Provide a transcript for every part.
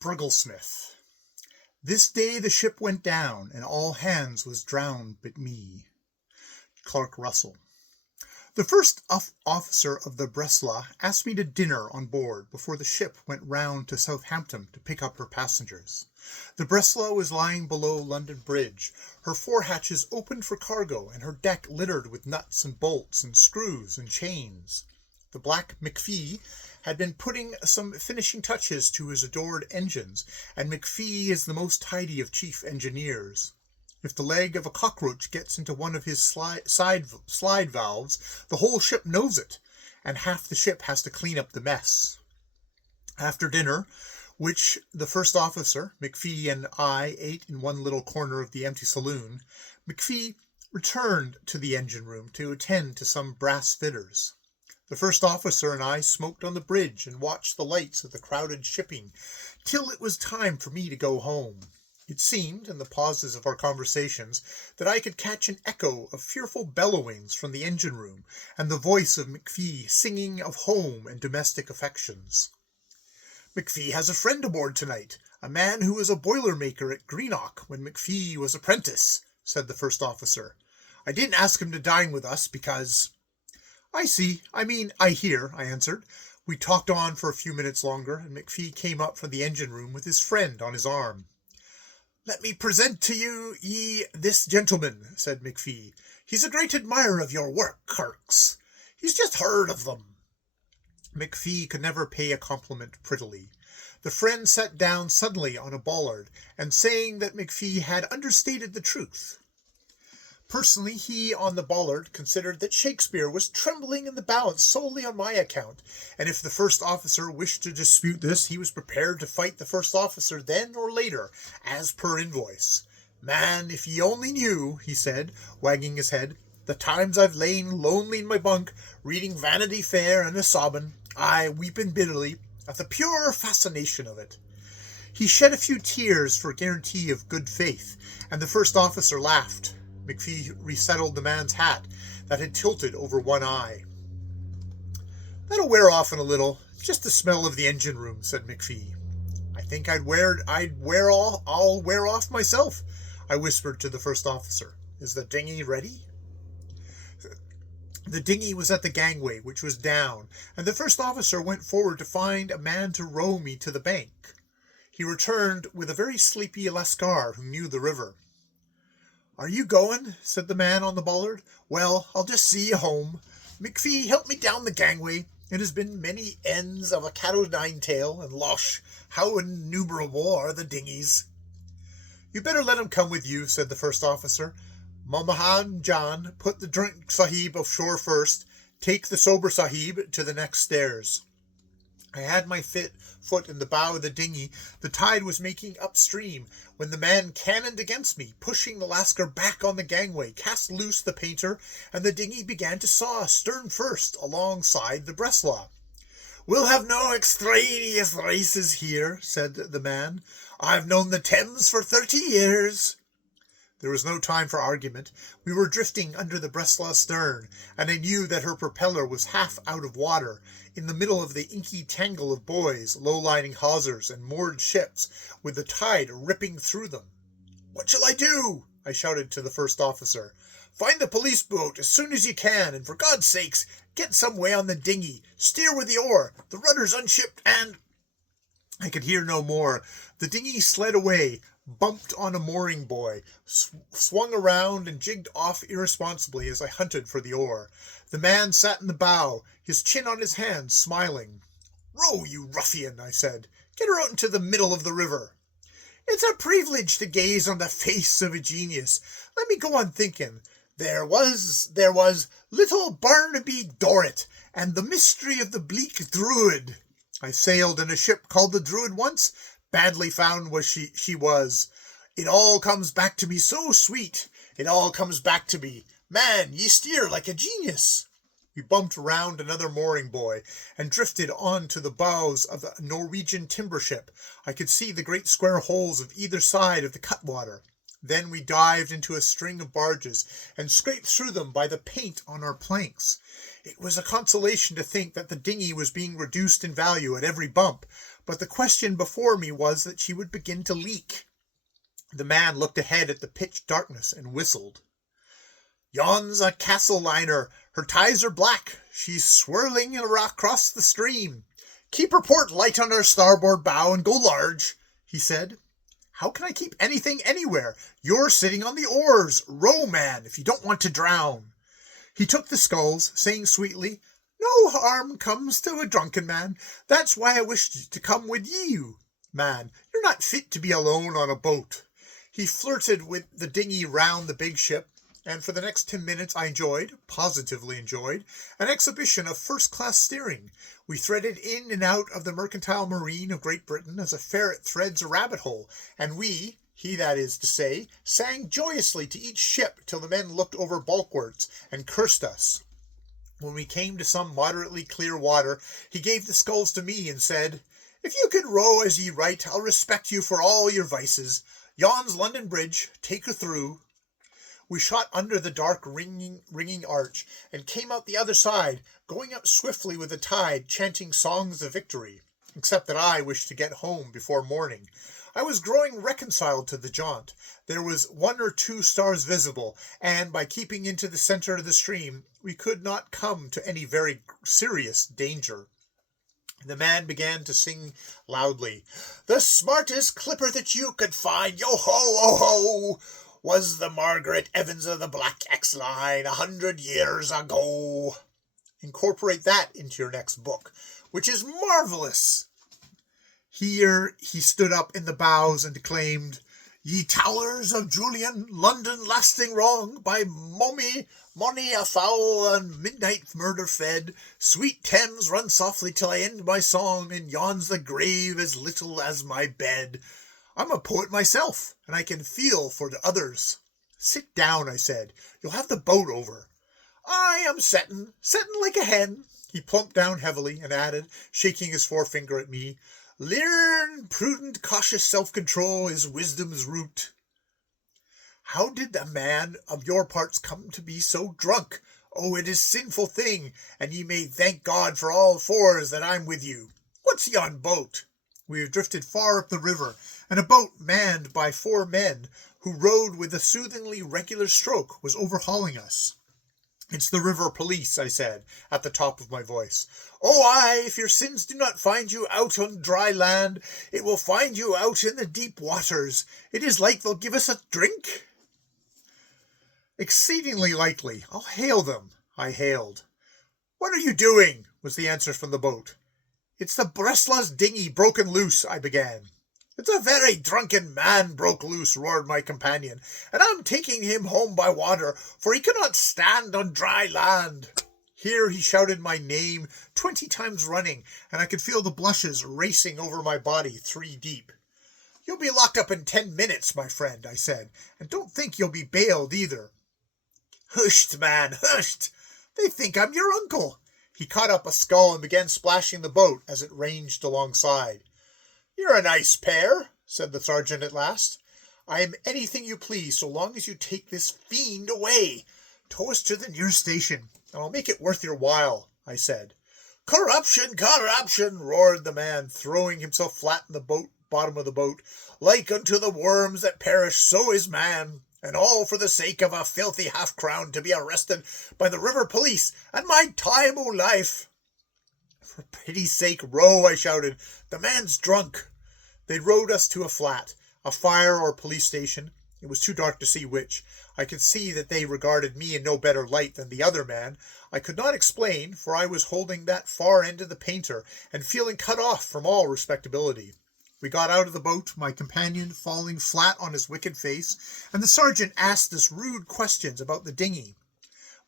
Brgglsmth. This day the ship went down, and all hands was drowned but me. Clark Russell. The first officer of the Brgglsmth asked me to dinner on board before the ship went round to Southampton to pick up her passengers. The Brgglsmth was lying below London Bridge, her forehatches opened for cargo, and her deck littered with nuts and bolts and screws and chains. The black McPhee had been putting some finishing touches to his adored engines, and McPhee is the most tidy of chief engineers. If the leg of a cockroach gets into one of his slide valves, the whole ship knows it, and half the ship has to clean up the mess. After dinner, which the first officer, McPhee, and I ate in one little corner of the empty saloon, McPhee returned to the engine room to attend to some brass fitters. The first officer and I smoked on the bridge and watched the lights of the crowded shipping till it was time for me to go home. It seemed, in the pauses of our conversations, that I could catch an echo of fearful bellowings from the engine room, and the voice of McPhee singing of home and domestic affections. McPhee has a friend aboard tonight, a man who was a boiler-maker at Greenock when McPhee was apprentice, said the first officer. I didn't ask him to dine with us because... I hear, I answered. We talked on for a few minutes longer, and McPhee came up from the engine room with his friend on his arm. Let me present to ye this gentleman, said McPhee. He's a great admirer of your work, Kirks. He's just heard of them. McPhee could never pay a compliment prettily. The friend sat down suddenly on a bollard, and saying that McPhee had understated the truth. Personally, he, on the bollard, considered that Shakespeare was trembling in the balance solely on my account, and if the first officer wished to dispute this, he was prepared to fight the first officer then or later, as per invoice. Man, if ye only knew, he said, wagging his head, the times I've lain lonely in my bunk, reading Vanity Fair and a-sobbin', aye, weeping bitterly, at the pure fascination of it. He shed a few tears for guarantee of good faith, and the first officer laughed. McPhee resettled the man's hat that had tilted over one eye. That'll wear off in a little. It's just the smell of the engine room, said McPhee. I think I'll wear off myself, I whispered to the first officer. Is the dinghy ready? The dinghy was at the gangway, which was down, and the first officer went forward to find a man to row me to the bank. He returned with a very sleepy Lascar who knew the river. Are you going? Said the man on the bollard. Well, I'll just see you home. McPhee, help me down the gangway. It has been many ends of a cat-o'-nine-tail, and losh, how innumerable are the dinghies. You better let him come with you, said the first officer. Mamahan John, put the drunk sahib ashore first. Take the sober sahib to the next stairs. I had my foot in the bow of the dinghy. The tide was making upstream, when the man cannoned against me, pushing the Lascar back on the gangway, cast loose the painter, and the dinghy began to saw stern first alongside the Brgglsmth. We'll have no extraneous races here, said the man. I've known the Thames for 30 years. There was no time for argument. We were drifting under the Brgglsmth's stern, and I knew that her propeller was half out of water, in the middle of the inky tangle of buoys, low-lying hawsers, and moored ships, with the tide ripping through them. What shall I do? I shouted to the first officer. Find the police boat as soon as you can, and for God's sakes, get some way on the dinghy. Steer with the oar. The rudder's unshipped, and... I could hear no more. The dinghy slid away, bumped on a mooring buoy, swung around, and jigged off irresponsibly as I hunted for the oar. The man sat in the bow, his chin on his hand, smiling. Row, you ruffian, I said. Get her out into the middle of the river. It's a privilege to gaze on the face of a genius. Let me go on thinking. There was little Barnaby Dorrit, and the mystery of the bleak Druid. I sailed in a ship called the Druid once. Badly found was she was. It all comes back to me so sweet. It all comes back to me. Man, ye steer like a genius. We bumped round another mooring buoy and drifted on to the bows of a Norwegian timber ship. I could see the great square holes of either side of the cutwater. Then we dived into a string of barges and scraped through them by the paint on our planks. It was a consolation to think that the dinghy was being reduced in value at every bump, but the question before me was that she would begin to leak. The man looked ahead at the pitch darkness and whistled. Yon's a castle liner. Her ties are black. She's swirling across the stream. Keep her port light on her starboard bow and go large, he said. How can I keep anything anywhere? You're sitting on the oars. Row, man, if you don't want to drown. He took the sculls, saying sweetly, No harm comes to a drunken man. That's why I wished to come with you. Man, you're not fit to be alone on a boat. He flirted with the dinghy round the big ship, and for the next 10 minutes I positively enjoyed, an exhibition of first-class steering. We threaded in and out of the mercantile marine of Great Britain as a ferret threads a rabbit hole, and he that is to say, sang joyously to each ship till the men looked over bulwarks and cursed us. When we came to some moderately clear water, he gave the sculls to me and said, If you can row as ye write, I'll respect you for all your vices. Yon's London Bridge, take her through. We shot under the dark ringing arch, and came out the other side, going up swiftly with the tide, chanting songs of victory, except that I wished to get home before morning. I was growing reconciled to the jaunt. There was 1 or 2 stars visible, and by keeping into the centre of the stream, we could not come to any very serious danger. The man began to sing loudly, The smartest clipper that you could find, yo-ho, oh-ho, was the Margaret Evans of the Black X line 100 years ago. Incorporate that into your next book, which is marvelous. Here he stood up in the bows and declaimed, Ye towers of Julian, London lasting wrong, by mony a foul and midnight murder fed, sweet Thames, run softly till I end my song, and yon's the grave as little as my bed. I'm a poet myself, and I can feel for the others. Sit down, I said. You'll have the boat over. I am settin' like a hen. He plumped down heavily and added, shaking his forefinger at me, Learn prudent, cautious self-control is wisdom's root. How did a man of your parts come to be so drunk? Oh, it is sinful thing, and ye may thank God for all fours that I'm with you. What's yon boat? We have drifted far up the river, and a boat manned by 4 men, who rowed with a soothingly regular stroke, was overhauling us. It's the river police, I said, at the top of my voice. Oh, aye, if your sins do not find you out on dry land, it will find you out in the deep waters. It is like they'll give us a drink. Exceedingly likely. I'll hail them. I hailed. What are you doing? Was the answer from the boat. It's the Brgglsmth's dinghy broken loose, I began. It's a very drunken man broke loose, roared my companion, and I'm taking him home by water, for he cannot stand on dry land. Here he shouted my name 20 times running, and I could feel the blushes racing over my body 3 deep. You'll be locked up in 10 minutes, my friend, I said, and don't think you'll be bailed either. Husht, man, husht! They think I'm your uncle. He caught up a scull and began splashing the boat as it ranged alongside. You're a nice pair, said the sergeant at last. I am anything you please, so long as you take this fiend away. Tow us to the nearest station, and I'll make it worth your while, I said. Corruption, corruption, roared the man, throwing himself flat in the bottom of the boat. Like unto the worms that perish, so is man. And all for the sake of a filthy half-crown to be arrested by the river police and my time o' life. For pity's sake, row, I shouted. The man's drunk. They rowed us to a flat, a fire or police station. It was too dark to see which. I could see that they regarded me in no better light than the other man. I could not explain, for I was holding that far end of the painter and feeling cut off from all respectability. We got out of the boat, my companion falling flat on his wicked face, and the sergeant asked us rude questions about the dinghy.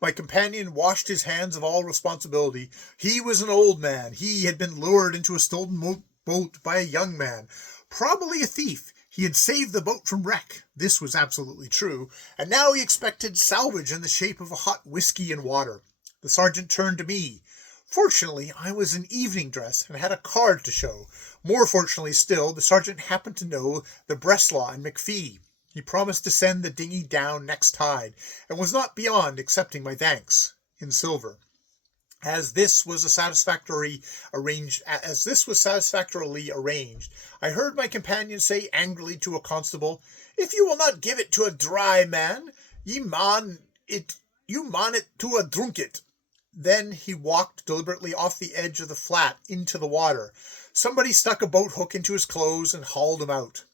My companion washed his hands of all responsibility. He was an old man. He had been lured into a stolen boat by a young man, probably a thief. He had saved the boat from wreck. This was absolutely true, and now he expected salvage in the shape of a hot whiskey and water. The sergeant turned to me. Fortunately, I was in evening dress and had a card to show. More fortunately still, the sergeant happened to know the Brgglsmth and McPhee. He promised to send the dinghy down next tide, and was not beyond accepting my thanks in silver. As this was satisfactorily arranged, I heard my companion say angrily to a constable, "If you will not give it to a dry man, you man it to a drunket." Then he walked deliberately off the edge of the flat into the water. Somebody stuck a boat hook into his clothes and hauled him out.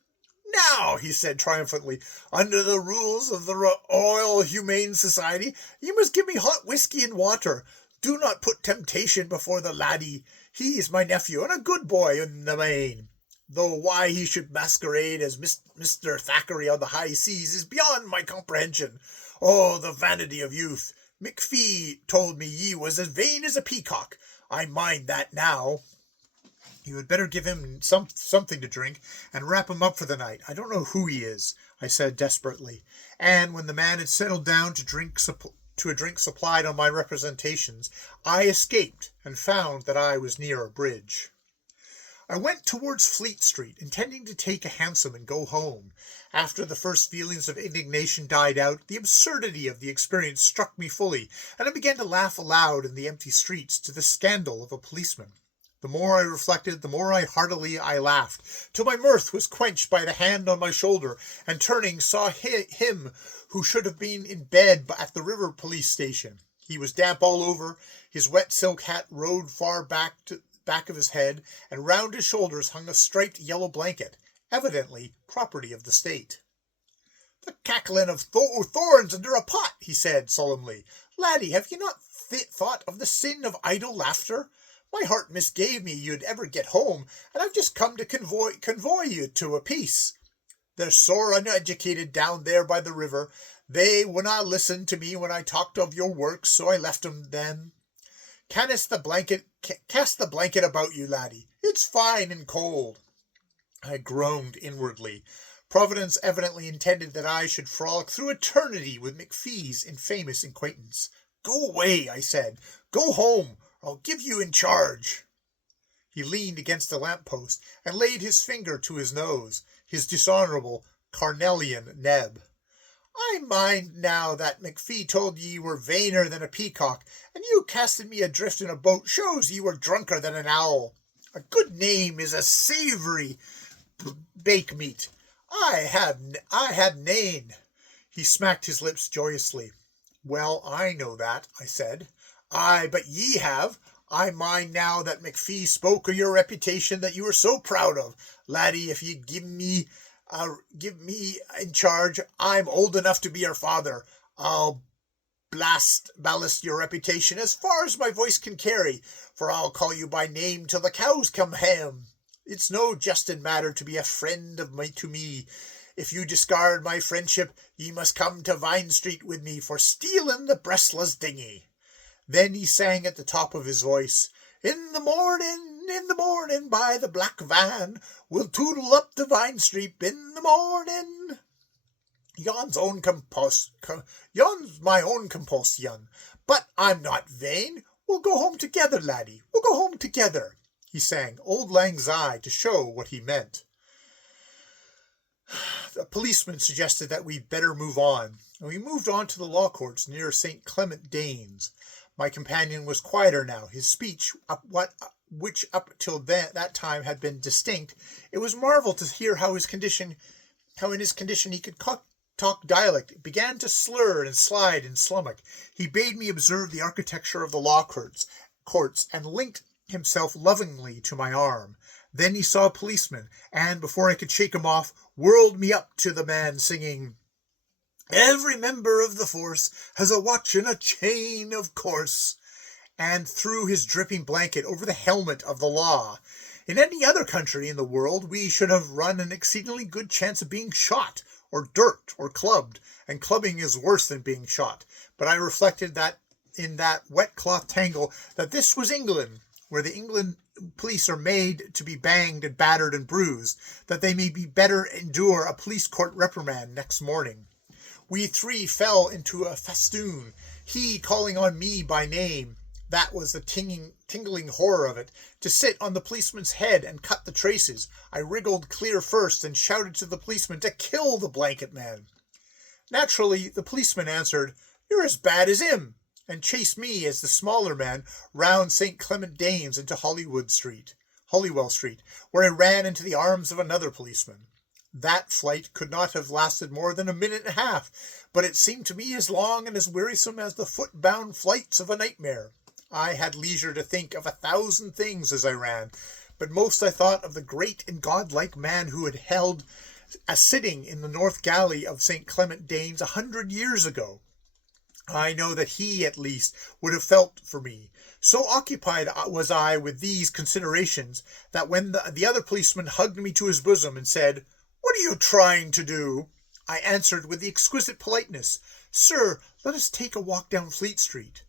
"Now," he said triumphantly, "under the rules of the Royal Humane Society, you must give me hot whiskey and water. Do not put temptation before the laddie. He is my nephew, and a good boy in the main, though why he should masquerade as Mr. Thackeray on the high seas is beyond my comprehension. Oh, the vanity of youth! McPhee told me ye was as vain as a peacock. I mind that now." "You had better give him something to drink and wrap him up for the night. I don't know who he is," I said desperately. And when the man had settled down to a drink supplied on my representations, I escaped and found that I was near a bridge. I went towards Fleet Street, intending to take a hansom and go home. After the first feelings of indignation died out, the absurdity of the experience struck me fully, and I began to laugh aloud in the empty streets to the scandal of a policeman. The more I reflected, the more heartily I laughed, till my mirth was quenched by the hand on my shoulder, and turning saw him who should have been in bed at the river police station. He was damp all over, his wet silk hat rode far back of his head, and round his shoulders hung a striped yellow blanket, evidently property of the state. "The cackling of thorns under a pot," he said solemnly. "Laddie, have you not thought of the sin of idle laughter? My heart misgave me you'd ever get home, and I've just come to convoy you to a peace. They're sore uneducated down there by the river. They wunna listen to me when I talked of your works, so I left 'em then. Cast the blanket about you, laddie. It's fine and cold." I groaned inwardly. Providence evidently intended that I should frolic through eternity with McPhee's infamous acquaintance. "Go away," I said. "Go home, or I'll give you in charge." He leaned against a lamp-post and laid his finger to his nose, his dishonourable carnelian neb. "I mind now that McPhee told ye were vainer than a peacock, and you casting me adrift in a boat shows ye were drunker than an owl. A good name is a savoury bake meat. I had nane." He smacked his lips joyously. "Well, I know that," I said. "Aye, but ye have. I mind now that McPhee spoke of your reputation that you were so proud of. Laddie, if ye give me in charge, I'm old enough to be your father. I'll ballast your reputation as far as my voice can carry, for I'll call you by name till the cows come hame. It's no jesting matter to be a friend to me. If you discard my friendship, ye must come to Vine Street with me for stealing the Brgglsmth dinghy." Then he sang at the top of his voice, in the morning, by the black van, we'll toodle up to Vine Street in the morning. Yon's my own compulsion, but I'm not vain. We'll go home together, laddie, we'll go home together. He sang Auld Lang Syne to show what he meant. The policeman suggested that we'd better move on, and we moved on to the law courts near St. Clement Danes. My companion was quieter now. His speech, which up till that time had been distinct, it was marvel to hear how in his condition he could talk dialect, began to slur and slide in slummock. He bade me observe the architecture of the law courts, and linked himself lovingly to my arm. Then he saw a policeman, and, before I could shake him off, whirled me up to the man, singing, "Every member of the force has a watch and a chain, of course," and threw his dripping blanket over the helmet of the law. In any other country in the world we should have run an exceedingly good chance of being shot, or dirked, or clubbed, and clubbing is worse than being shot. But I reflected that in that wet cloth tangle that this was England, where the England police are made to be banged and battered and bruised, that they may be better endure a police court reprimand next morning. We three fell into a festoon, he calling on me by name. That was the tingling horror of it, to sit on the policeman's head and cut the traces. I wriggled clear first and shouted to the policeman to kill the blanket man. Naturally, the policeman answered, "You're as bad as him." and chased me as the smaller man round St. Clement Danes into Holywell Street, where I ran into the arms of another policeman. That flight could not have lasted more than a minute and a half, but it seemed to me as long and as wearisome as the foot-bound flights of a nightmare. I had leisure to think of 1,000 things as I ran, but most I thought of the great and godlike man who had held a sitting in the north gallery of St. Clement Danes 100 years ago. I know that he, at least, would have felt for me. So occupied was I with these considerations that when the other policeman hugged me to his bosom and said, "What are you trying to do?" I answered with exquisite politeness, "Sir, let us take a walk down Fleet Street."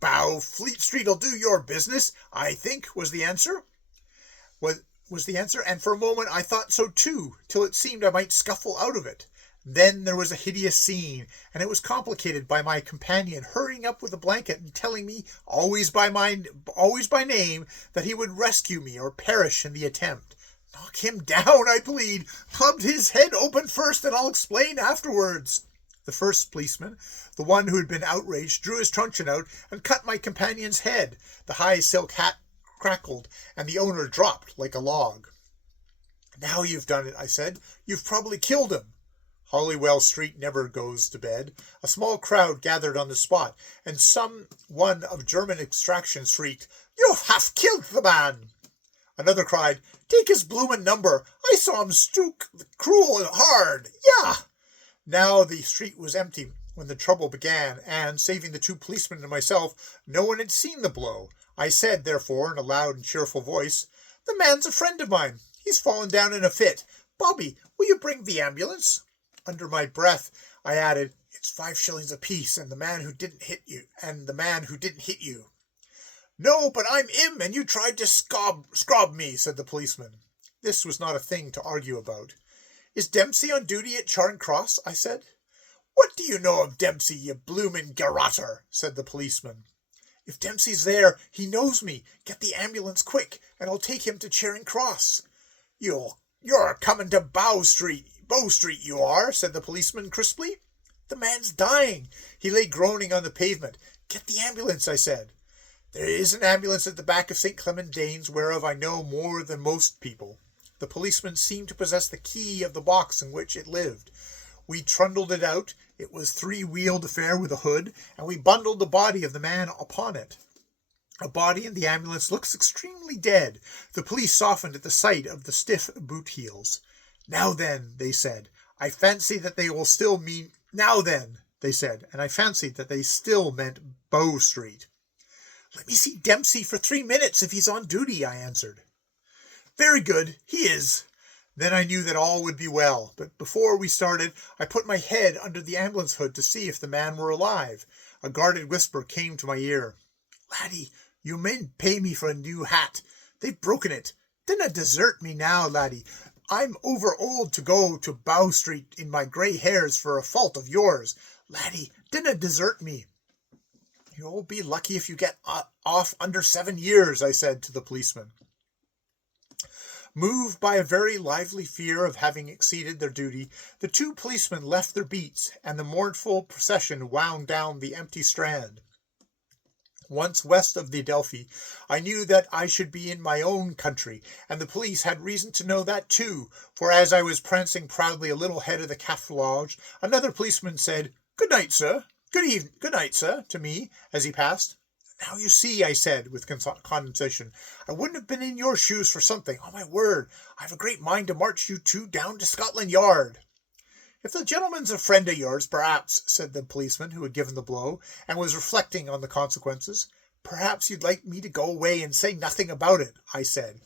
"Bow Fleet Street'll do your business, I think," was the answer. And for a moment I thought so too, till it seemed I might scuffle out of it. Then there was a hideous scene, and it was complicated by my companion hurrying up with a blanket and telling me, always by name, that he would rescue me or perish in the attempt. "Knock him down," I plead. "Club his head open first, and I'll explain afterwards." The first policeman, the one who had been outraged, drew his truncheon out and cut my companion's head. The high silk hat crackled, and the owner dropped like a log. "Now you've done it," I said. "You've probably killed him." Holywell Street never goes to bed. A small crowd gathered on the spot, and some one of German extraction shrieked, "You have killed the man!" Another cried, "Take his bloomin' number. I saw him stook cruel and hard. Yah!" Now the street was empty when the trouble began, and, saving the two policemen and myself, no one had seen the blow. I said, therefore, in a loud and cheerful voice, "The man's a friend of mine. He's fallen down in a fit. Bobby, will you bring the ambulance?" Under my breath, I added, "It's 5 shillings apiece, and the man who didn't hit you." "No, but I'm 'im, and you tried to scrob me," said the policeman. This was not a thing to argue about. "Is Dempsey on duty at Charing Cross?" I said. "What do you know of Dempsey, you bloomin' garrotter?" said the policeman. "If Dempsey's there, he knows me. Get the ambulance quick, and I'll take him to Charing Cross." You're coming to Bow Street, you are," said the policeman crisply. "The man's dying. He lay groaning on the pavement. Get the ambulance," I said. "There is an ambulance at the back of St. Clement Danes, whereof I know more than most people." The policeman seemed to possess the key of the box in which it lived. We trundled it out. It was 3-wheeled affair with a hood, and we bundled the body of the man upon it. A body in the ambulance looks extremely dead. The police softened at the sight of the stiff boot heels. "Now then," they said, "I fancy that they will still mean—" "Now then," they said, and I fancied that they still meant Bow Street. "Let me see Dempsey for 3 minutes if he's on duty," I answered. "Very good, he is." Then I knew that all would be well, but before we started I put my head under the ambulance hood to see if the man were alive. A guarded whisper came to my ear. "Laddie, you mayn't pay me for a new hat. They've broken it. Dinna desert me now, laddie. I'm over old to go to Bow Street in my grey hairs for a fault of yours. Laddie, dinna desert me." "You'll be lucky if you get off under 7 years," I said to the policeman. Moved by a very lively fear of having exceeded their duty, the two policemen left their beats, and the mournful procession wound down the empty Strand. Once west of the Adelphi, I knew that I should be in my own country, and the police had reason to know that too, for as I was prancing proudly a little ahead of the Café Lodge, another policeman said, "Good night, sir. Good night, sir," to me as he passed. "Now you see," I said, with condescension, "I wouldn't have been in your shoes for something. On my word, I've a great mind to march you two down to Scotland Yard." "If the gentleman's a friend of yours, perhaps," said the policeman who had given the blow, and was reflecting on the consequences. "Perhaps you'd like me to go away and say nothing about it," I said.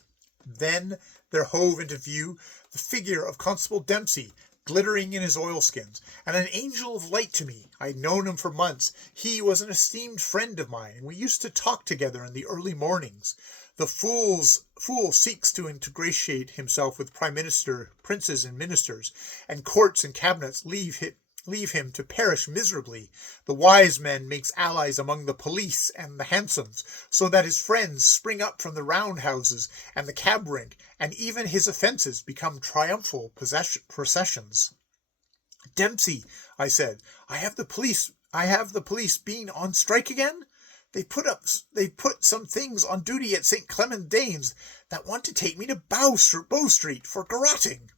Then there hove into view the figure of Constable Dempsey, glittering in his oilskins, and an angel of light to me. I had known him for months. He was an esteemed friend of mine, and we used to talk together in the early mornings. The fool seeks to ingratiate himself with princes and ministers, and courts and cabinets leave him to perish miserably. The wise man makes allies among the police and the hansoms, so that his friends spring up from the roundhouses and the cab rank, and even his offences become triumphal processions. "Dempsey," I said, "I have the police I have the police been on strike again? They put some things on duty at St. Clement Danes that want to take me to Bow Street for garrotting.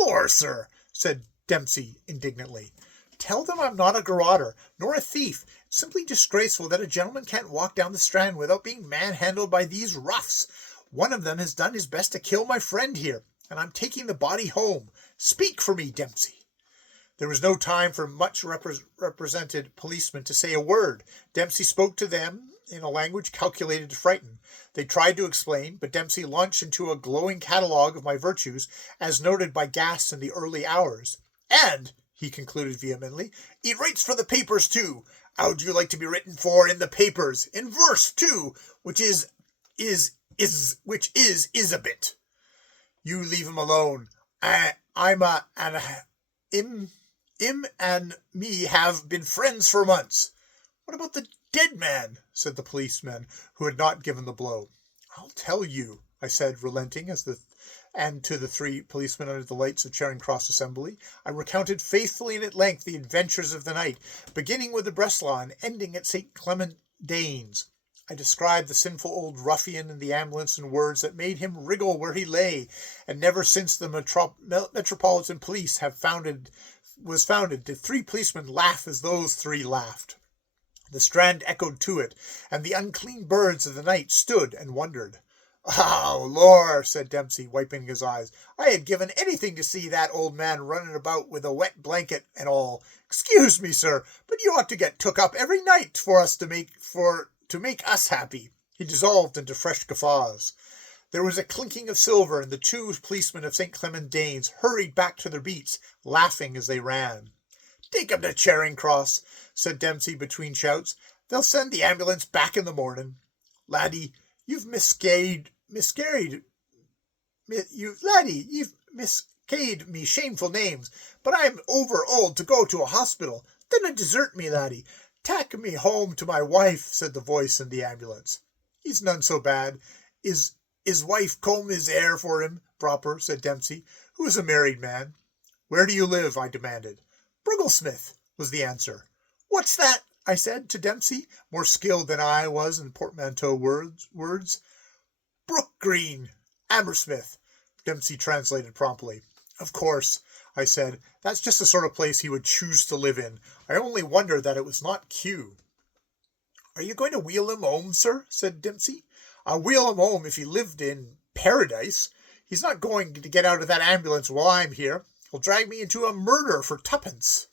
Lor, sir, said Dempsey indignantly. Tell them I'm not a garrotter, nor a thief. It's simply disgraceful that a gentleman can't walk down the Strand without being manhandled by these roughs. One of them has done his best to kill my friend here, and I'm taking the body home. Speak for me, Dempsey. There was no time for much represented policemen to say a word. Dempsey spoke to them in a language calculated to frighten. They tried to explain, but Dempsey launched into a glowing catalogue of my virtues, as noted by Gas in the early hours. And, he concluded vehemently, he writes for the papers too. How do you like to be written for in the papers? In verse too, which is a bit. You leave him alone. Him and me have been friends for months. What about the dead man? Said the policeman, who had not given the blow. I'll tell you, I said, relenting, and to the three policemen under the lights of Charing Cross Assembly, I recounted faithfully and at length the adventures of the night, beginning with the Brgglsmth and ending at St. Clement Danes. I described the sinful old ruffian in the ambulance in words that made him wriggle where he lay, and never since the Metropolitan Police was founded did three policemen laugh as those three laughed. The Strand echoed to it, and the unclean birds of the night stood and wondered. Oh, Lor, said Dempsey, wiping his eyes. I had given anything to see that old man running about with a wet blanket and all. Excuse me, sir, but you ought to get took up every night to make us happy. He dissolved into fresh guffaws. There was a clinking of silver, and the two policemen of St. Clement Danes hurried back to their beats, laughing as they ran. Take 'em to Charing Cross, said Dempsey between shouts. They'll send the ambulance back in the morning. Laddie, you've miscarried me shameful names, but I'm over old to go to a hospital. Dinna desert me, laddie. Tak me home to my wife, said the voice in the ambulance. He's none so bad. His wife comb his hair for him, proper, said Dempsey, who was a married man. Where do you live? I demanded. Brgglsmth, was the answer. What's that? I said to Dempsey, more skilled than I was in portmanteau words. Brook Green, Hammersmith, Dempsey translated promptly. Of course, I said, that's just the sort of place he would choose to live in. I only wonder that it was not Kew. Are you going to wheel him home, sir? Said Dempsey. I'll wheel him home if he lived in paradise. He's not going to get out of that ambulance while I'm here. He'll drag me into a murder for tuppence.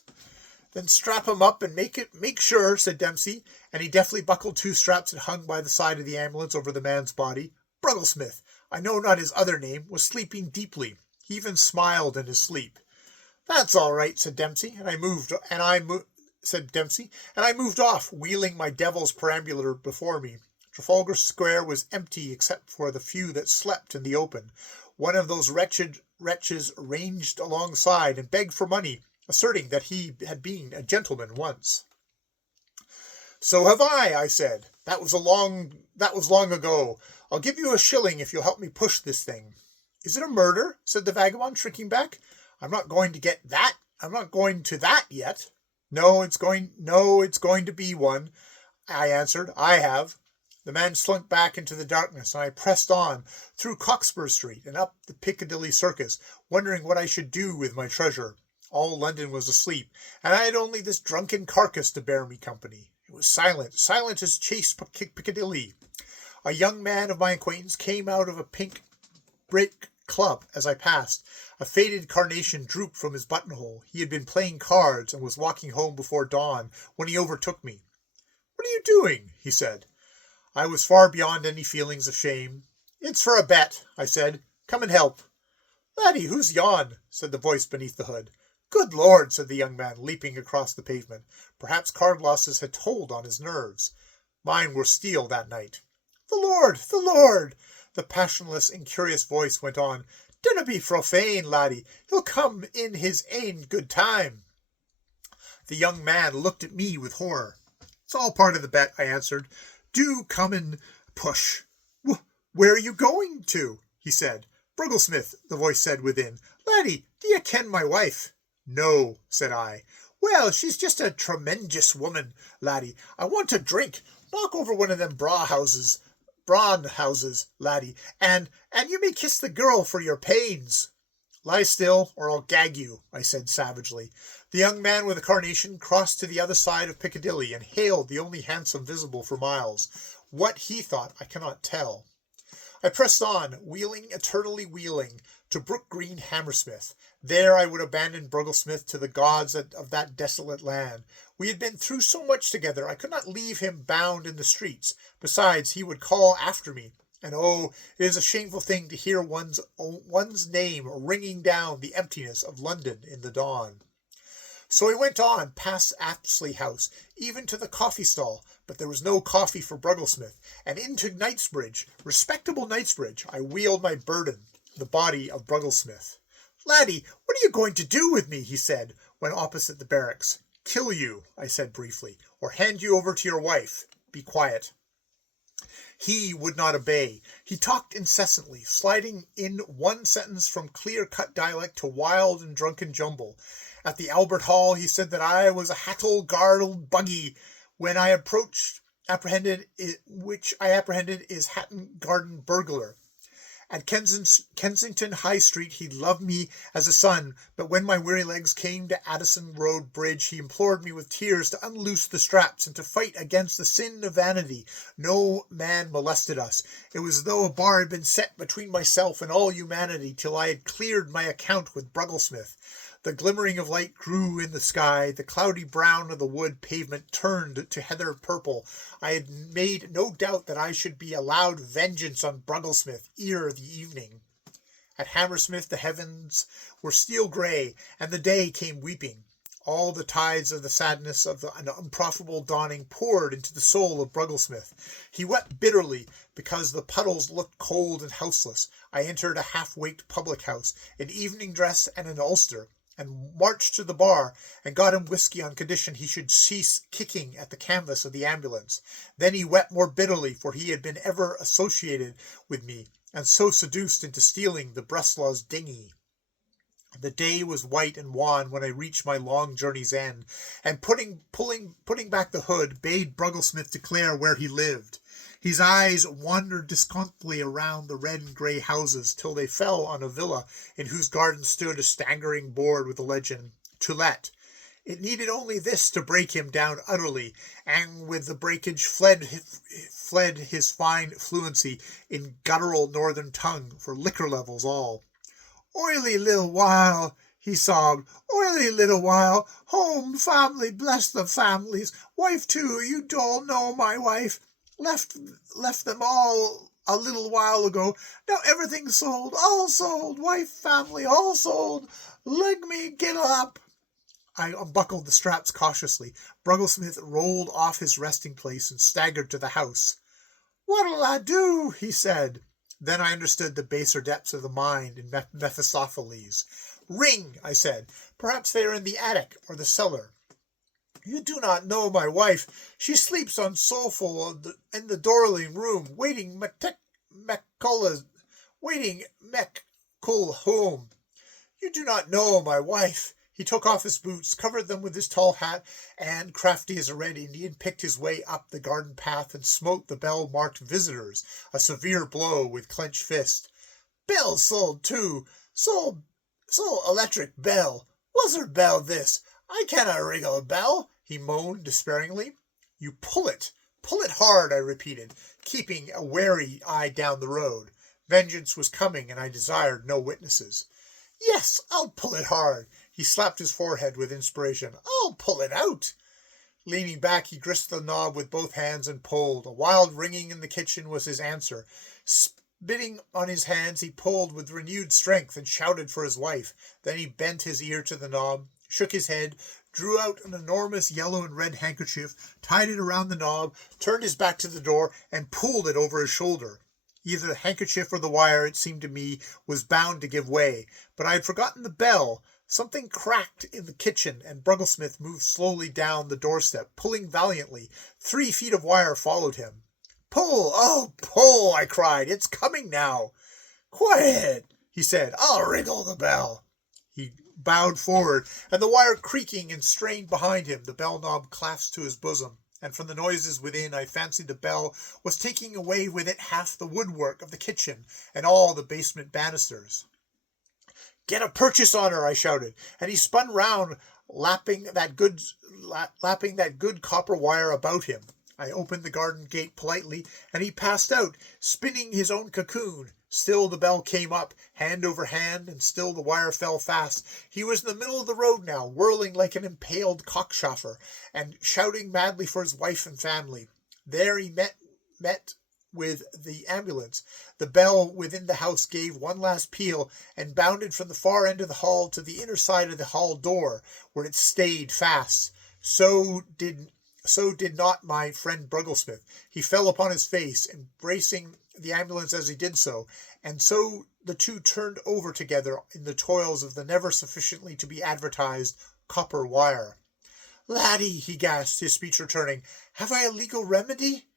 Then strap him up and make sure, said Dempsey, and he deftly buckled two straps that hung by the side of the ambulance over the man's body. Brgglsmth, I know not his other name, was sleeping deeply. He even smiled in his sleep. That's all right, said Dempsey, and I moved off, wheeling my devil's perambulator before me. Trafalgar Square was empty except for the few that slept in the open. One of those wretches ranged alongside and begged for money, asserting that he had been a gentleman once. So have I said. That was long ago. I'll give you a shilling if you'll help me push this thing. Is it a murder? Said the vagabond, shrinking back. I'm not going to that yet. No, it's going to be one, I answered. I have. The man slunk back into the darkness, and I pressed on, through Cockspur Street and up the Piccadilly Circus, wondering what I should do with my treasure. All London was asleep, and I had only this drunken carcass to bear me company. It was silent as chaste Piccadilly. A young man of my acquaintance came out of a pink brick club as I passed. A faded carnation drooped from his buttonhole. He had been playing cards and was walking home before dawn when he overtook me. What are you doing? He said. I was far beyond any feelings of shame. It's for a bet, I said. Come and help. Laddie, who's yon? Said the voice beneath the hood. Good Lord, said the young man, leaping across the pavement. Perhaps card losses had told on his nerves. Mine were steel that night. The Lord, the passionless, incurious voice went on. Dinna be profane, laddie. He'll come in his ain good time. The young man looked at me with horror. It's all part of the bet, I answered. Do come and push. Where are you going to? He said. Brgglsmth, the voice said within. Laddie, do you ken my wife? No, said I. Well, she's just a tremendous woman, laddie. I want a drink. Knock over one of them brawn houses, laddie, and you may kiss the girl for your pains. Lie still, or I'll gag you, I said savagely. The young man with the carnation crossed to the other side of Piccadilly and hailed the only hansom visible for miles. What he thought I cannot tell. I pressed on, eternally wheeling, to Brook Green Hammersmith. There I would abandon Brgglsmth to the gods of that desolate land. We had been through so much together, I could not leave him bound in the streets. Besides, he would call after me. And oh, it is a shameful thing to hear one's name ringing down the emptiness of London in the dawn. So I went on, past Apsley House, even to the coffee stall, but there was no coffee for Brgglsmth, and into Knightsbridge, respectable Knightsbridge, I wheeled my burden, the body of Brgglsmth. Laddie, what are you going to do with me? He said, when opposite the barracks. Kill you, I said briefly, or hand you over to your wife. Be quiet. He would not obey. He talked incessantly, sliding in one sentence from clear-cut dialect to wild and drunken jumble. At the Albert Hall, he said that I was a hattle-garled buggy, which I apprehended is Hatton Garden burglar. At Kensington High Street he loved me as a son, but when my weary legs came to Addison Road Bridge, he implored me with tears to unloose the straps and to fight against the sin of vanity. No man molested us. It was as though a bar had been set between myself and all humanity till I had cleared my account with Brgglsmth. The glimmering of light grew in the sky. The cloudy brown of the wood pavement turned to heather purple. I had made no doubt that I should be allowed vengeance on Brgglsmth ere the evening. At Hammersmith the heavens were steel grey, and the day came weeping. All the tides of the sadness of an unprofitable dawning poured into the soul of Brgglsmth. He wept bitterly because the puddles looked cold and houseless. I entered a half-waked public-house, in evening dress and an ulster, and marched to the bar, and got him whisky on condition he should cease kicking at the canvas of the ambulance. Then he wept more bitterly, for he had been ever associated with me, and so seduced into stealing the Breslau's dinghy. The day was white and wan when I reached my long journey's end, and putting back the hood, bade Brgglsmth declare where he lived. His eyes wandered discontently around the red and grey houses till they fell on a villa in whose garden stood a staggering board with the legend, "To Let." It needed only this to break him down utterly, and with the breakage fled his fine fluency in guttural northern tongue, for liquor levels all. "Oily little while," he sobbed, "oily little while. Home, family, bless the families. Wife too, you don't know my wife. Left them all a little while ago. Now everything's sold, all sold. Wife, family, all sold. Leg me, get up." I unbuckled the straps cautiously. Brgglsmth rolled off his resting place and staggered to the house. "What'll I do?" he said. Then I understood the baser depths of the mind in Mephistopheles. "Ring," I said. "Perhaps they are in the attic or the cellar." "You do not know my wife. She sleeps on sofa in the Dorling room, waiting Meccull home. You do not know my wife." He took off his boots, covered them with his tall hat, and, crafty as a red Indian, picked his way up the garden path and smote the bell-marked visitors a severe blow with clenched fist. "Bell sold too. Sold electric bell. Was her bell this? I cannot wriggle a bell," he moaned despairingly. "You pull it hard," I repeated, keeping a wary eye down the road. Vengeance was coming, and I desired no witnesses. "Yes, I'll pull it hard." He slapped his forehead with inspiration. "I'll pull it out." Leaning back, he gripped the knob with both hands and pulled. A wild ringing in the kitchen was his answer. Spitting on his hands, he pulled with renewed strength and shouted for his wife. Then he bent his ear to the knob, shook his head, drew out an enormous yellow and red handkerchief, tied it around the knob, turned his back to the door, and pulled it over his shoulder. Either the handkerchief or the wire, it seemed to me, was bound to give way. But I had forgotten the bell. Something cracked in the kitchen, and Brgglsmth moved slowly down the doorstep, pulling valiantly. 3 feet of wire followed him. "Pull! Oh, pull!" I cried. "It's coming now." "Quiet!" he said. "I'll wriggle the bell." He bowed forward, and the wire creaking and strained behind him, the bell knob clasped to his bosom, and from the noises within I fancied the bell was taking away with it half the woodwork of the kitchen and all the basement banisters. "Get a purchase on her," I shouted, and he spun round, lapping that good copper wire about him. I opened the garden gate politely, and he passed out, spinning his own cocoon. Still the bell came up, hand over hand, and still the wire fell fast. He was in the middle of the road now, whirling like an impaled cockchafer, and shouting madly for his wife and family. There he met with the ambulance. The bell within the house gave one last peal, and bounded from the far end of the hall to the inner side of the hall door, where it stayed fast. So did not my friend Brgglsmth. He fell upon his face, embracing the ambulance as he did so, and so the two turned over together in the toils of the never sufficiently to be advertised copper wire. "Laddie," he gasped, his speech returning, "have I a legal remedy?"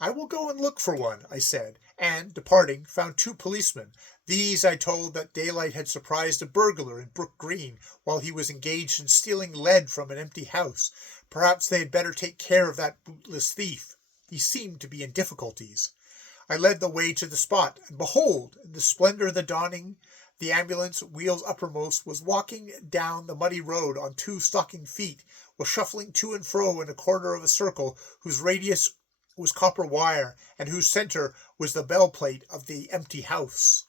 "I will go and look for one," I said, and, departing, found 2 policemen. These I told that daylight had surprised a burglar in Brook Green while he was engaged in stealing lead from an empty house. Perhaps they had better take care of that bootless thief. He seemed to be in difficulties. I led the way to the spot, and behold, in the splendor of the dawning, the ambulance, wheels uppermost, was walking down the muddy road on 2 stocking feet, was shuffling to and fro in a quarter of a circle whose radius was copper wire, and whose center was the bell plate of the empty house.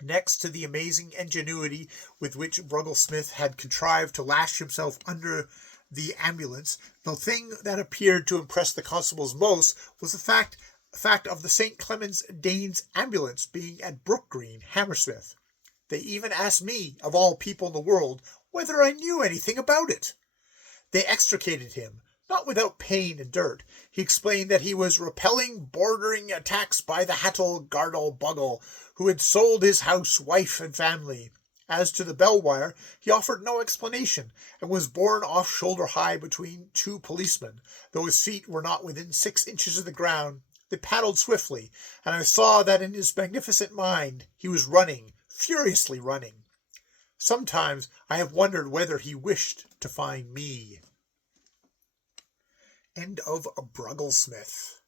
Next to the amazing ingenuity with which Brgglsmth had contrived to lash himself under the ambulance, the thing that appeared to impress the constables most was the fact of the St. Clement's Danes ambulance being at Brook Green, Hammersmith. They even asked me, of all people in the world, whether I knew anything about it. They extricated him, not without pain and dirt. He explained that he was repelling bordering attacks by the Hattel Gardel Buggle, who had sold his house, wife, and family. As to the bell wire, he offered no explanation, and was borne off shoulder-high between 2 policemen. Though his feet were not within 6 inches of the ground, they paddled swiftly, and I saw that in his magnificent mind he was running, furiously running. Sometimes I have wondered whether he wished to find me. End of Brgglsmth.